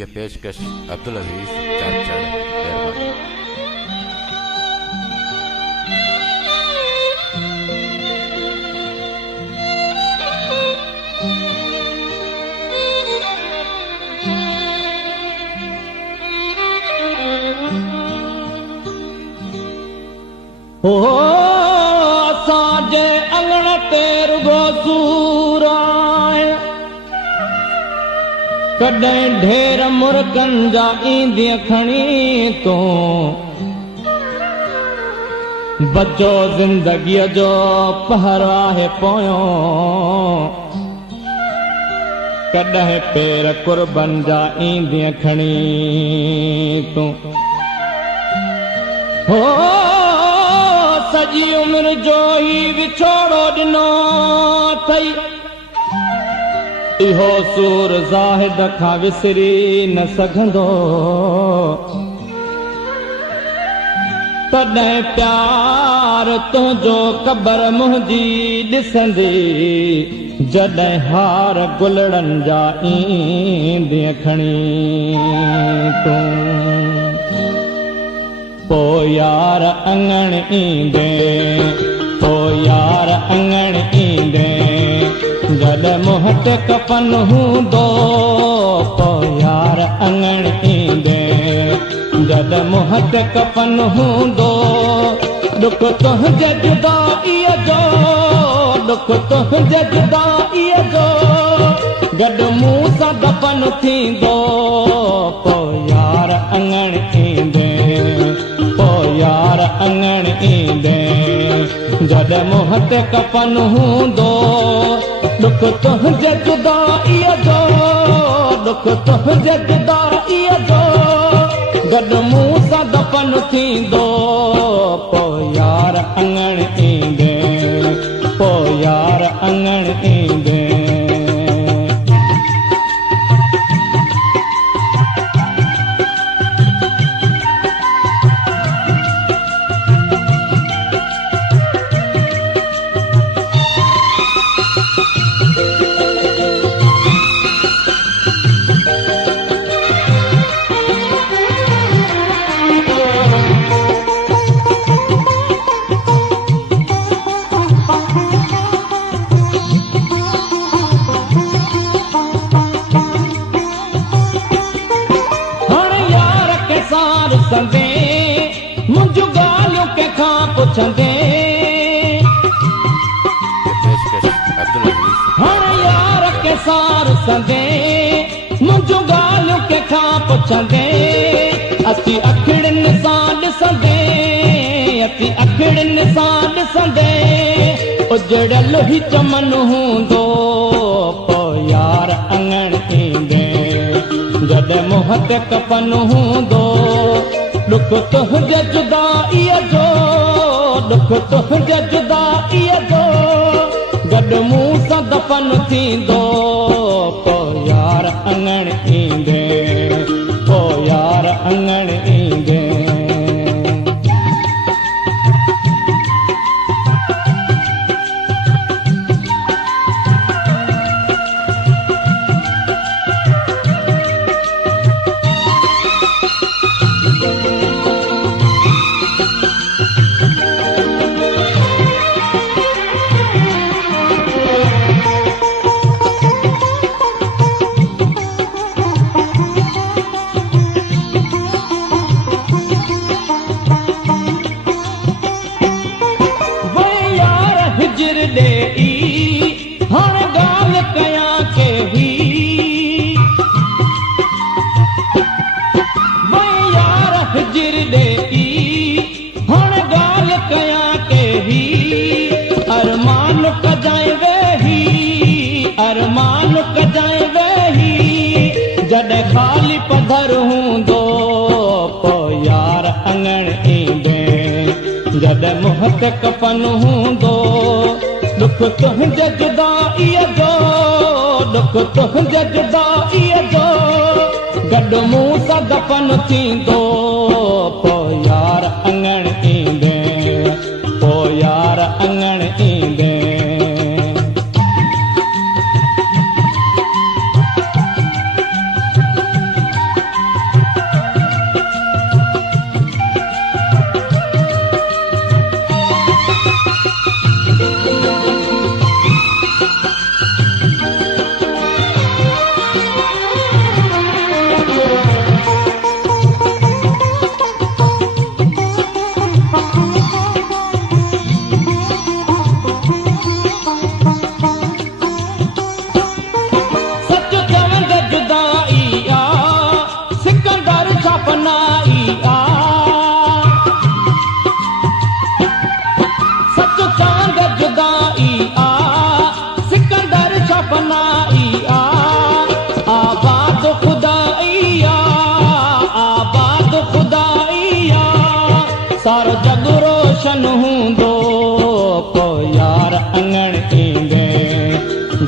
ये पेशकश अब्दुल अजीज चाचड़ मेहरबानी। हो असांजे अंगण ते रुगो सूर आहे, कॾहिं ढेर मुर्कनि जा ईंदी खणी तूं, बचो ज़िंदगीअ जो पहर आहे पोयों, कॾहिं पेर कुर्बन जा ईंदी खणी तूं। हो सॼी उमिरि जो ही विछोड़ो ॾिनो अथई, इहो सूर ज़ाहिद खां विसरी न सघंदो, तॾहिं प्यार तुंहिंजो क़बर मुंहिंजी ॾिसंदी, जॾहिं हार गुलड़नि जा ईंदी खणी तूं। पो यार अंगण ईंदे, पो यार अंगण ईंदे, जॾहिं मुंहं ते कफन हूंदो, पो यार अंगण ईंदे, जॾहिं मुंहं ते कफन हूंदो, दुख तुंहिंजे जुदाईअ जो, दुख तुंहिंजे जुदाईअ जो, गॾु मूं सां दफ़न थींदो, पो यार अंगण ईंदे, पो यार अंगण ईंदे, जॾहिं मुंहं ते कफन हूंदो, दुख तुंहिंजे जुदाईअ जो, दुख तुंहिंजे जुदाईअ जो, गॾु मूं सां दफ़न थींदो, पो यार अंगण ईंदे, पो यार अंगण ईंदे। संदे मुंहिंजूं ॻाल्हियूं कंहिंखां पुछंदे, हाणे यार के सार संदे मुंहिंजूं ॻाल्हियूं कंहिंखां पुछंदे, असीं अखिड़ियुनि सां ॾिसंदे, असीं अखिड़ियुनि सां ॾिसंदे, उजड़ियल ही चमन हूंदो, पो यार अंगण ईंदे, जॾहिं मुंहं ते कफन हूंदो, दुख तुंहिंजे जुदाईअ जो, दुख तुंहिंजे जुदाईअ जो, गॾु मूं सां दफ़न थींदो, पो यार अंगण ईंदे, पो यार अंगण ईंदे। हाणे ॻाल्हि कयां के हुई, यार हिजर ॾेई, हाणे ॻाल्हि कयां के हुई, अरमान कजाए वेही, अरमान कजाए वेही, जॾहिं ख़ाली पधर हूंदो, पो यार अंगण ईंदे, जॾहिं मुंहं ते कफन हूंदो, दुख तुंहिंजे जुदाईअ जो, दुख तुंहिंजे जुदाईअ जो, गॾु मूं सां दफ़न थींदो, पो यार अंगण ईंदे, पो यार अंगण ईंदे।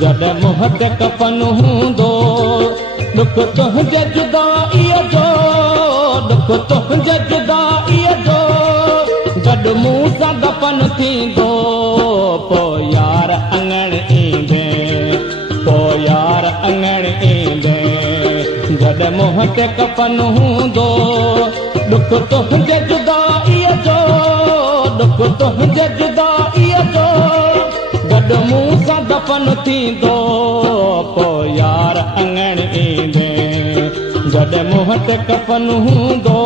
जॾहिं मुंहं ते कफन हूंदो दुख तुंहिंजे जुदाईअ जो दुख तुंहिंजे जुदाईअ जो गॾु मूं सां दफ़न थींदो पोइ यार अङण ईंदे पोइ यार अङण ईंदे जॾहिं मुंहं ते कफन हूंदो दुख तुंहिंजे जुदाईअ जो दुख तुंहिंजे जुदाईअ जो गॾु मूं सां दफ़न थींदो पोइ यार अङण ईंदे जॾहिं मुंहं ते कफन हूंदो